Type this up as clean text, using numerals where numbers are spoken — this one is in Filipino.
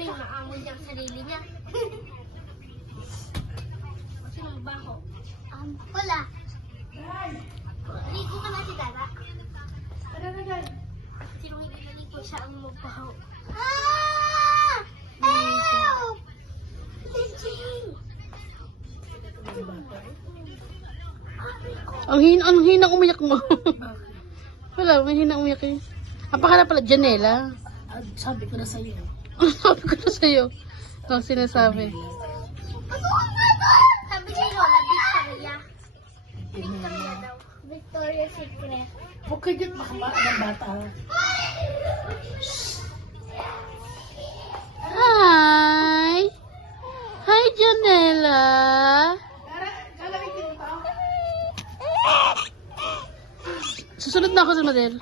na yung maamoy niya ang sarili niya. Sino mabaho? Wala. Ligo ka na si Dada. Sino hindi naligo siya ang mabaho? Help! Ang hina umiyak mo. Wala, may hina umiyak eh. Ang pakala pala, Janela. Sabi ko na sa'yo. Sabi ko na sa'yo. Ang sinasabi. Sabi ni Lola, Victoria. Victoria daw. Victoria's Secret. Huwag kayo dyan makamaan ng bata. Hi! Hi, Janela! Susunod na ako sa Madel.